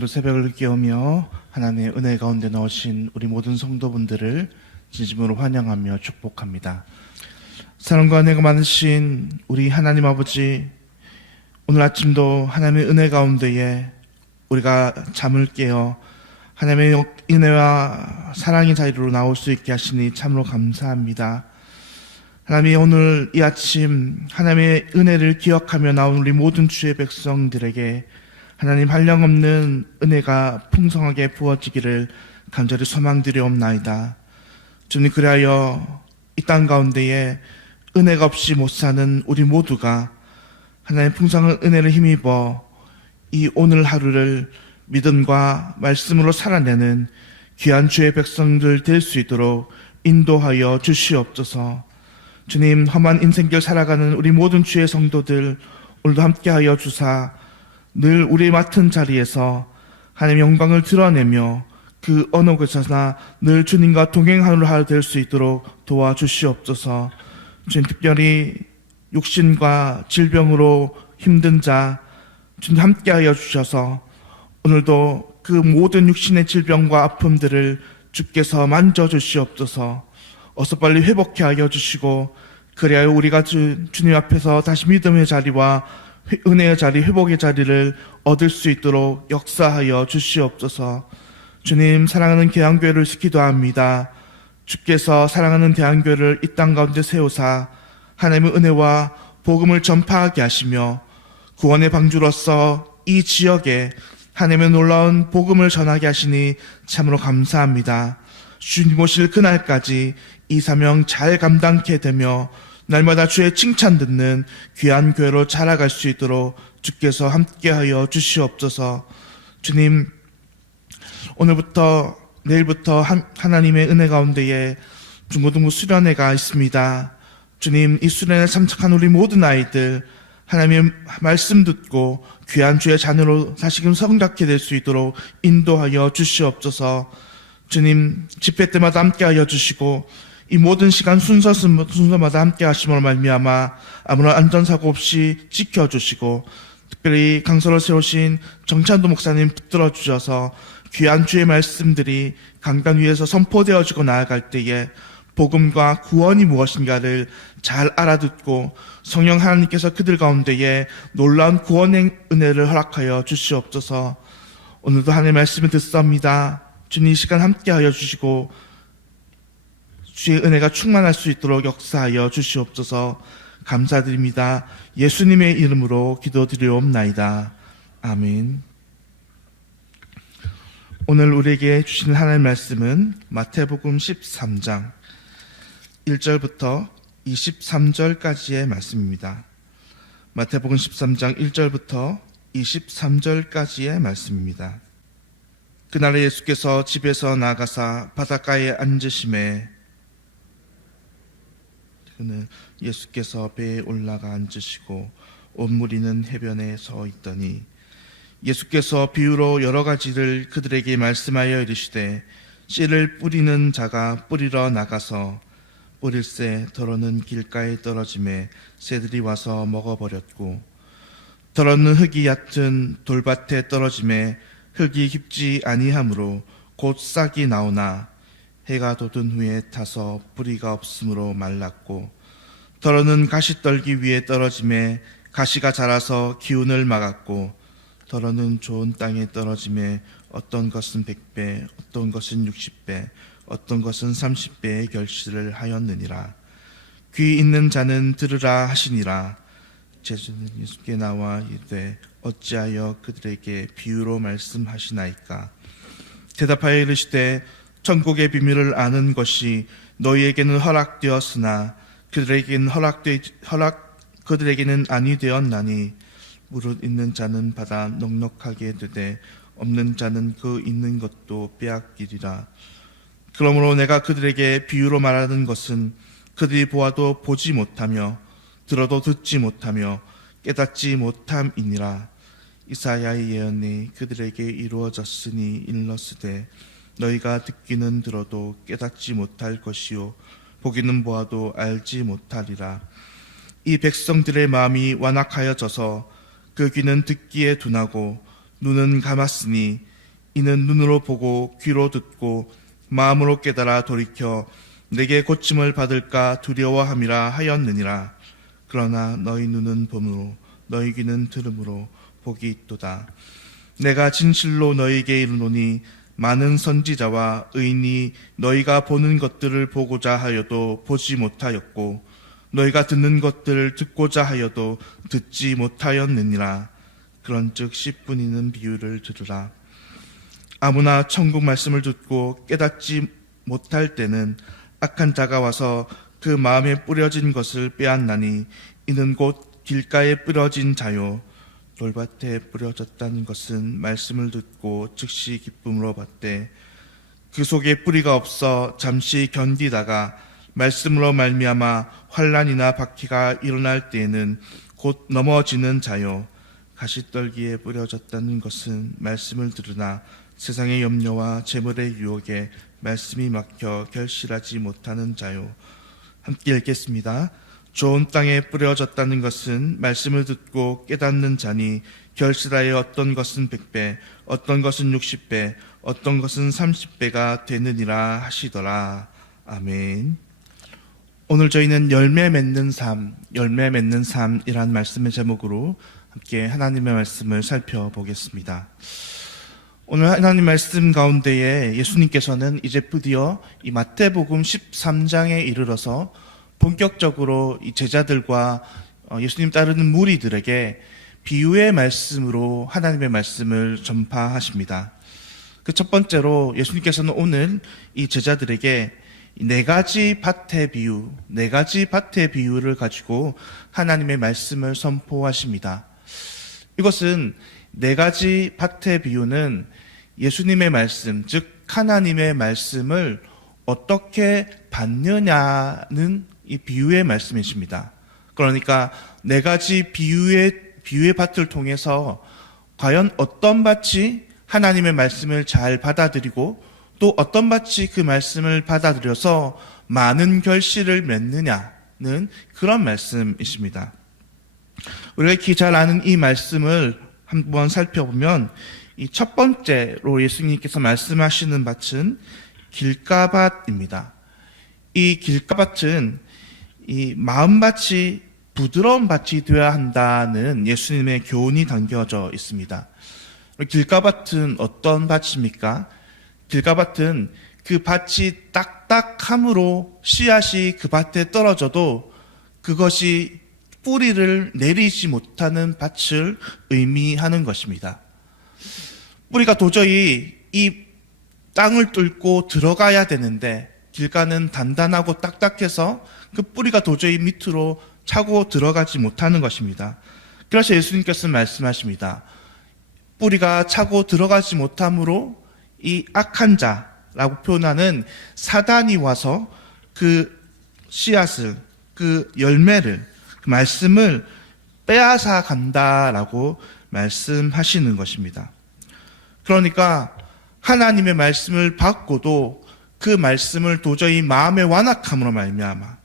오늘도 새벽을 깨우며 하나님의 은혜 가운데 넣으신 우리 모든 성도분들을 진심으로 환영하며 축복합니다. 사랑과 은혜가 많으신 우리 하나님 아버지, 오늘 아침도 하나님의 은혜 가운데에 우리가 잠을 깨어 하나님의 은혜와 사랑의 자리로 나올 수 있게 하시니 참으로 감사합니다. 하나님이 오늘 이 아침 하나님의 은혜를 기억하며 나온 우리 모든 주의 백성들에게 하나님 한량없는 은혜가 풍성하게 부어지기를 간절히 소망드리옵나이다. 주님, 그리하여 이 땅 가운데에 은혜가 없이 못 사는 우리 모두가 하나님의 풍성한 은혜를 힘입어 이 오늘 하루를 믿음과 말씀으로 살아내는 귀한 주의 백성들 될 수 있도록 인도하여 주시옵소서. 주님, 험한 인생길 살아가는 우리 모든 주의 성도들 오늘도 함께하여 주사 늘 우리 맡은 자리에서 하나님의 영광을 드러내며 그 어느 곳에서나 늘 주님과 동행하는 하루 될 수 있도록 도와주시옵소서. 주님, 특별히 육신과 질병으로 힘든 자 주님 함께하여 주셔서 오늘도 그 모든 육신의 질병과 아픔들을 주께서 만져주시옵소서. 어서 빨리 회복케 하여 주시고 그래야 우리가 주님 앞에서 다시 믿음의 자리와 은혜의 자리, 회복의 자리를 얻을 수 있도록 역사하여 주시옵소서. 주님, 사랑하는 개항교회를 기도합니다. 주께서 사랑하는 대한교회를 이 땅 가운데 세우사 하나님의 은혜와 복음을 전파하게 하시며 구원의 방주로서 이 지역에 하나님의 놀라운 복음을 전하게 하시니 참으로 감사합니다. 주님 오실 그날까지 이 사명 잘 감당케 되며 날마다 주의 칭찬 듣는 귀한 교회로 자라갈 수 있도록 주께서 함께하여 주시옵소서. 주님, 오늘부터 내일부터 하나님의 은혜 가운데에 중고등부 수련회가 있습니다. 주님, 이 수련회에 참석한 우리 모든 아이들 하나님의 말씀 듣고 귀한 주의 자녀로 다시금 성장케 될 수 있도록 인도하여 주시옵소서. 주님, 집회 때마다 함께하여 주시고 이 모든 시간 순서마다 함께 하심으로 말미암아 아무런 안전사고 없이 지켜주시고 특별히 강서를 세우신 정찬도 목사님 붙들어 주셔서 귀한 주의 말씀들이 강단 위에서 선포되어지고 나아갈 때에 복음과 구원이 무엇인가를 잘 알아듣고 성령 하나님께서 그들 가운데에 놀라운 구원의 은혜를 허락하여 주시옵소서. 오늘도 하나님의 말씀을 듣습니다. 주님, 이 시간 함께하여 주시고 주의 은혜가 충만할 수 있도록 역사하여 주시옵소서. 감사드립니다. 예수님의 이름으로 기도드리옵나이다. 아멘. 오늘 우리에게 주신 하나님의 말씀은 마태복음 13장 1절부터 23절까지의 말씀입니다. 마태복음 13장 1절부터 23절까지의 말씀입니다. 그날에 예수께서 집에서 나가사 바닷가에 앉으심에 그는 예수께서 배에 올라가 앉으시고 온 무리는 해변에 서 있더니 예수께서 비유로 여러 가지를 그들에게 말씀하여 이르시되 씨를 뿌리는 자가 뿌리러 나가서 뿌릴새 더러는 길가에 떨어짐에 새들이 와서 먹어버렸고 더러는 흙이 얕은 돌밭에 떨어짐에 흙이 깊지 아니하므로 곧 싹이 나오나 해가 돋은 후에 타서 뿌리가 없으므로 말랐고 더러는 가시떨기 위에 떨어짐에 가시가 자라서 기운을 막았고 더러는 좋은 땅에 떨어짐에 어떤 것은 100배 어떤 것은 60배 어떤 것은 30배의 결실을 하였느니라. 귀 있는 자는 들으라 하시니라. 제주는 예수께 나와 이르되 어찌하여 그들에게 비유로 말씀하시나이까. 대답하여 이르시되 천국의 비밀을 아는 것이 너희에게는 허락되었으나 그들에게는 아니 되었나니 무릇 있는 자는 받아 넉넉하게 되되 없는 자는 그 있는 것도 빼앗기리라. 그러므로 내가 그들에게 비유로 말하는 것은 그들이 보아도 보지 못하며 들어도 듣지 못하며 깨닫지 못함이니라. 이사야의 예언이 그들에게 이루어졌으니 일렀으되 너희가 듣기는 들어도 깨닫지 못할 것이요 보기는 보아도 알지 못하리라. 이 백성들의 마음이 완악하여져서 그 귀는 듣기에 둔하고 눈은 감았으니 이는 눈으로 보고 귀로 듣고 마음으로 깨달아 돌이켜 내게 고침을 받을까 두려워함이라 하였느니라. 그러나 너희 눈은 봄으로 너희 귀는 들음으로 복이 있도다. 내가 진실로 너희에게 이르노니 많은 선지자와 의인이 너희가 보는 것들을 보고자 하여도 보지 못하였고 너희가 듣는 것들을 듣고자 하여도 듣지 못하였느니라. 그런즉 10분이는 비유를 들으라. 아무나 천국 말씀을 듣고 깨닫지 못할 때는 악한 자가 와서 그 마음에 뿌려진 것을 빼앗나니 이는 곧 길가에 뿌려진 자요 돌밭에 뿌려졌다는 것은 말씀을 듣고 즉시 기쁨으로 받되 그 속에 뿌리가 없어 잠시 견디다가 말씀으로 말미암아 환난이나 박해가 일어날 때에는 곧 넘어지는 자요 가시떨기에 뿌려졌다는 것은 말씀을 들으나 세상의 염려와 재물의 유혹에 말씀이 막혀 결실하지 못하는 자요. 함께 읽겠습니다. 좋은 땅에 뿌려졌다는 것은 말씀을 듣고 깨닫는 자니 결실하여 어떤 것은 100배, 어떤 것은 60배, 어떤 것은 30배가 되느니라 하시더라. 아멘. 오늘 저희는 열매 맺는 삶이란 말씀의 제목으로 함께 하나님의 말씀을 살펴보겠습니다. 오늘 하나님 말씀 가운데에 예수님께서는 이제 드디어 이 마태복음 13장에 이르러서 본격적으로 이 제자들과 예수님 따르는 무리들에게 비유의 말씀으로 하나님의 말씀을 전파하십니다. 그 첫 번째로 예수님께서는 오늘 이 제자들에게 네 가지 밭의 비유를 가지고 하나님의 말씀을 선포하십니다. 이것은 네 가지 밭의 비유는 예수님의 말씀, 즉 하나님의 말씀을 어떻게 받느냐는 이 비유의 말씀이십니다. 그러니까 네 가지 비유의 밭을 통해서 과연 어떤 밭이 하나님의 말씀을 잘 받아들이고 또 어떤 밭이 그 말씀을 받아들여서 많은 결실을 맺느냐는 그런 말씀이십니다. 우리가 익히 잘 아는 이 말씀을 한번 살펴보면 이 첫 번째로 예수님께서 말씀하시는 밭은 길가밭입니다. 이 길가밭은 이 마음밭이 부드러운 밭이 되어야 한다는 예수님의 교훈이 담겨져 있습니다. 길가밭은 어떤 밭입니까? 길가밭은 그 밭이 딱딱함으로 씨앗이 그 밭에 떨어져도 그것이 뿌리를 내리지 못하는 밭을 의미하는 것입니다. 뿌리가 도저히 이 땅을 뚫고 들어가야 되는데 길가는 단단하고 딱딱해서 그 뿌리가 도저히 밑으로 차고 들어가지 못하는 것입니다. 그래서 예수님께서 말씀하십니다. 뿌리가 차고 들어가지 못함으로 이 악한 자라고 표현하는 사단이 와서 그 씨앗을, 그 열매를, 그 말씀을 빼앗아 간다라고 말씀하시는 것입니다. 그러니까 하나님의 말씀을 받고도 그 말씀을 도저히 마음의 완악함으로 말미암아,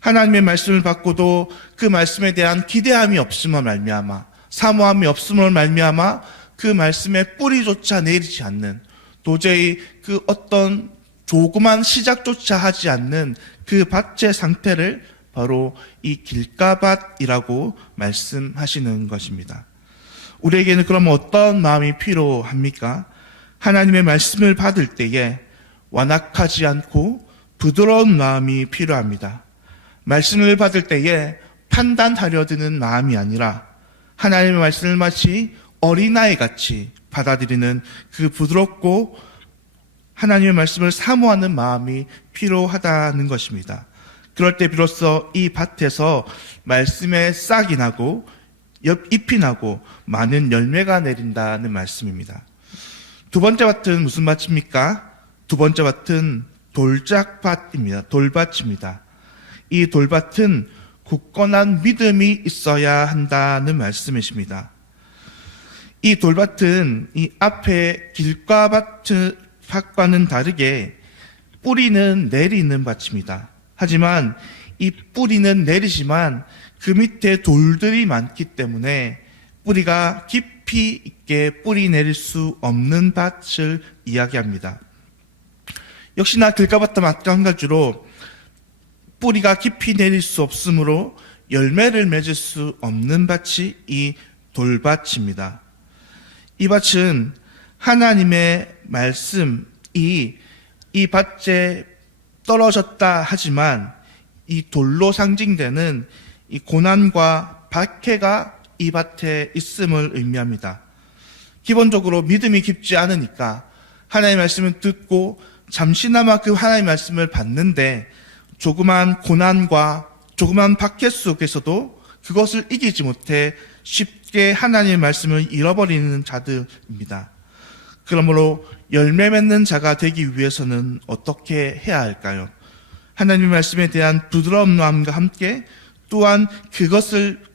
하나님의 말씀을 받고도 그 말씀에 대한 기대함이 없음으로 말미암아, 사모함이 없음으로 말미암아 그 말씀에 뿌리조차 내리지 않는, 도저히 그 어떤 조그만 시작조차 하지 않는 그 밭의 상태를 바로 이 길가밭이라고 말씀하시는 것입니다. 우리에게는 그러면 어떤 마음이 필요합니까? 하나님의 말씀을 받을 때에 완악하지 않고 부드러운 마음이 필요합니다. 말씀을 받을 때에 판단하려 드는 마음이 아니라 하나님의 말씀을 마치 어린아이같이 받아들이는 그 부드럽고 하나님의 말씀을 사모하는 마음이 필요하다는 것입니다. 그럴 때 비로소 이 밭에서 말씀의 싹이 나고 잎이 나고 많은 열매가 내린다는 말씀입니다. 두 번째 밭은 무슨 밭입니까? 두 번째 밭은 돌짝밭입니다. 돌밭입니다. 이 돌밭은 굳건한 믿음이 있어야 한다는 말씀이십니다. 이 돌밭은 이 앞에 길가밭과는 다르게 뿌리는 내리는 밭입니다. 하지만 이 뿌리는 내리지만 그 밑에 돌들이 많기 때문에 뿌리가 깊이 깊이 있게 뿌리 내릴 수 없는 밭을 이야기합니다. 역시나 길가밭과 마찬가지로 뿌리가 깊이 내릴 수 없으므로 열매를 맺을 수 없는 밭이 이 돌밭입니다. 이 밭은 하나님의 말씀이 이 밭에 떨어졌다 하지만 이 돌로 상징되는 이 고난과 박해가 이 밭에 있음을 의미합니다. 기본적으로 믿음이 깊지 않으니까 하나님의 말씀을 듣고 잠시나마 그 하나님의 말씀을 받는데 조그만 고난과 조그만 박해 속에서도 그것을 이기지 못해 쉽게 하나님의 말씀을 잃어버리는 자들입니다. 그러므로 열매 맺는 자가 되기 위해서는 어떻게 해야 할까요? 하나님의 말씀에 대한 부드러운 마음과 함께 또한 그것을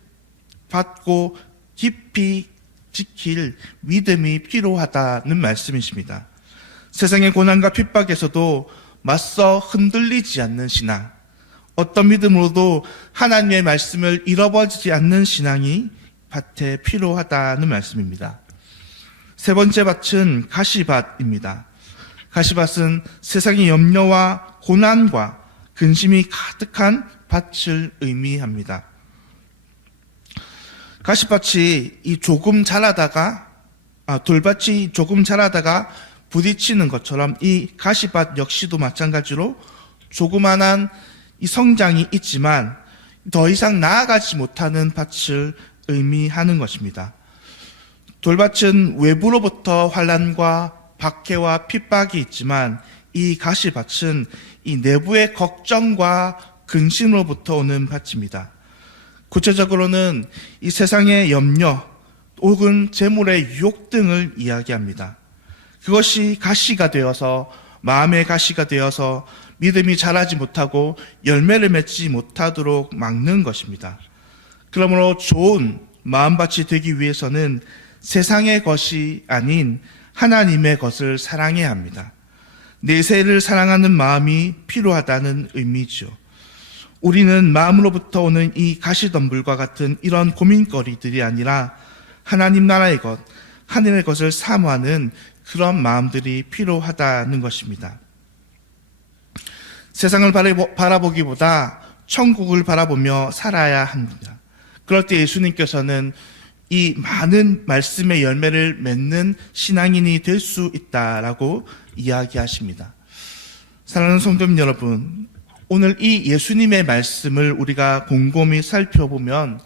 받고 깊이 지킬 믿음이 필요하다는 말씀이십니다. 세상의 고난과 핍박에서도 맞서 흔들리지 않는 신앙, 어떤 믿음으로도 하나님의 말씀을 잃어버리지 않는 신앙이 밭에 필요하다는 말씀입니다. 세 번째 밭은 가시밭입니다. 가시밭은 세상의 염려와 고난과 근심이 가득한 밭을 의미합니다. 가시밭이 돌밭이 조금 자라다가 부딪히는 것처럼 이 가시밭 역시도 마찬가지로 조그만한 이 성장이 있지만 더 이상 나아가지 못하는 밭을 의미하는 것입니다. 돌밭은 외부로부터 환난과 박해와 핍박이 있지만 이 가시밭은 이 내부의 걱정과 근심으로부터 오는 밭입니다. 구체적으로는 이 세상의 염려 혹은 재물의 유혹 등을 이야기합니다. 그것이 가시가 되어서 마음의 가시가 되어서 믿음이 자라지 못하고 열매를 맺지 못하도록 막는 것입니다. 그러므로 좋은 마음밭이 되기 위해서는 세상의 것이 아닌 하나님의 것을 사랑해야 합니다. 내세를 사랑하는 마음이 필요하다는 의미죠. 우리는 마음으로부터 오는 이 가시덤불과 같은 이런 고민거리들이 아니라 하나님 나라의 것, 하늘의 것을 사모하는 그런 마음들이 필요하다는 것입니다. 세상을 바라보기보다 천국을 바라보며 살아야 합니다. 그럴 때 예수님께서는 이 많은 말씀의 열매를 맺는 신앙인이 될 수 있다라고 이야기하십니다. 사랑하는 성도님 여러분, 오늘 이 예수님의 말씀을 우리가 곰곰이 살펴보면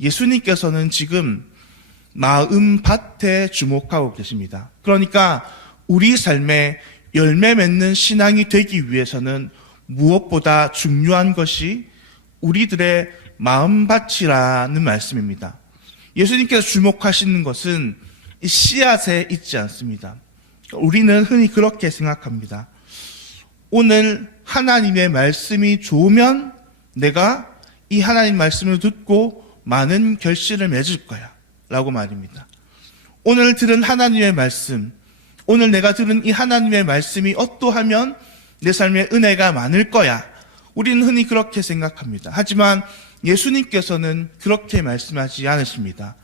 예수님께서는 지금 마음밭에 주목하고 계십니다. 그러니까 우리 삶에 열매 맺는 신앙이 되기 위해서는 무엇보다 중요한 것이 우리들의 마음밭이라는 말씀입니다. 예수님께서 주목하시는 것은 이 씨앗에 있지 않습니다. 우리는 흔히 그렇게 생각합니다. 오늘 하나님의 말씀이 좋으면 내가 이 하나님 말씀을 듣고 많은 결실을 맺을 거야 라고 말입니다. 오늘 들은 하나님의 말씀, 오늘 내가 들은 이 하나님의 말씀이 어떠하면 내 삶에 은혜가 많을 거야. 우리는 흔히 그렇게 생각합니다. 하지만 예수님께서는 그렇게 말씀하지 않으십니다.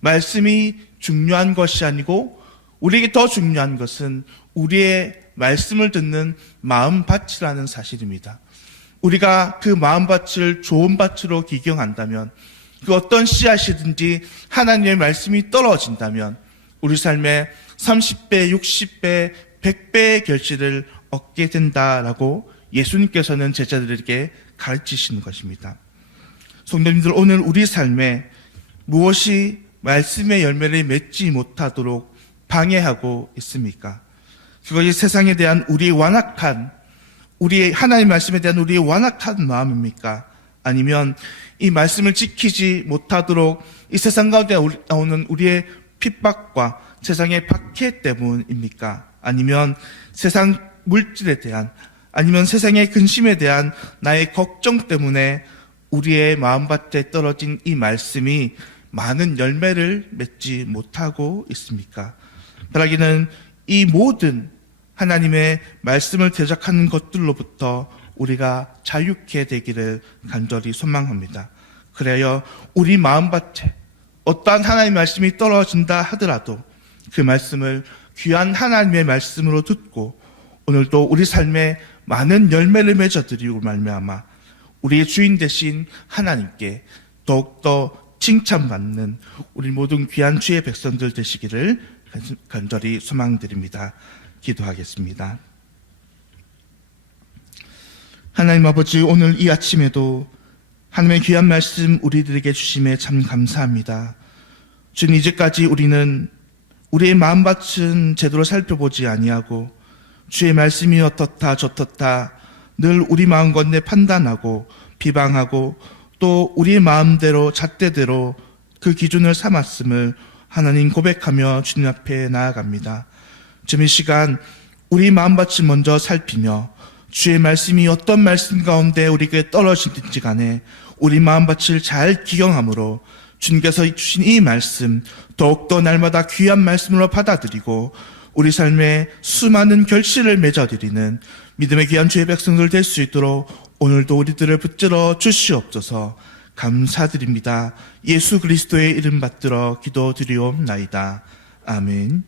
말씀이 중요한 것이 아니고 우리에게 더 중요한 것은 우리의 말씀을 듣는 마음밭이라는 사실입니다. 우리가 그 마음밭을 좋은 밭으로 기경한다면, 그 어떤 씨앗이든지 하나님의 말씀이 떨어진다면 우리 삶에 30배, 60배, 100배의 결실을 얻게 된다라고 예수님께서는 제자들에게 가르치시는 것입니다. 성도님들, 오늘 우리 삶에 무엇이 말씀의 열매를 맺지 못하도록 방해하고 있습니까? 그것이 세상에 대한 우리의 하나님의 말씀에 대한 우리의 완악한 마음입니까? 아니면 이 말씀을 지키지 못하도록 이 세상 가운데 나오는 우리의 핍박과 세상의 박해 때문입니까? 아니면 세상 물질에 대한, 아니면 세상의 근심에 대한 나의 걱정 때문에 우리의 마음밭에 떨어진 이 말씀이 많은 열매를 맺지 못하고 있습니까? 바라기는 이 모든 하나님의 말씀을 대적하는 것들로부터 우리가 자유케 되기를 간절히 소망합니다. 그래야 우리 마음밭에 어떠한 하나님의 말씀이 떨어진다 하더라도 그 말씀을 귀한 하나님의 말씀으로 듣고 오늘도 우리 삶에 많은 열매를 맺어드리고 말미암아 우리의 주인 되신 하나님께 더욱더 칭찬받는 우리 모든 귀한 주의 백성들 되시기를 간절히 소망드립니다. 기도하겠습니다. 하나님 아버지, 오늘 이 아침에도 하나님의 귀한 말씀 우리들에게 주심에 참 감사합니다. 주님, 이제까지 우리는 우리의 마음밭은 제대로 살펴보지 아니하고 주의 말씀이 어떻다 저떻다 늘 우리 마음 건네 판단하고 비방하고 또 우리의 마음대로 잣대대로 그 기준을 삼았음을 하나님 고백하며 주님 앞에 나아갑니다. 지금 이 시간 우리 마음밭을 먼저 살피며 주의 말씀이 어떤 말씀 가운데 우리에게 떨어지든지 간에 우리 마음밭을 잘 기경함으로 주님께서 주신 이 말씀 더욱더 날마다 귀한 말씀으로 받아들이고 우리 삶에 수많은 결실을 맺어드리는 믿음의 귀한 주의 백성들 될 수 있도록 오늘도 우리들을 붙들어 주시옵소서. 감사드립니다. 예수 그리스도의 이름 받들어 기도드리옵나이다. 아멘.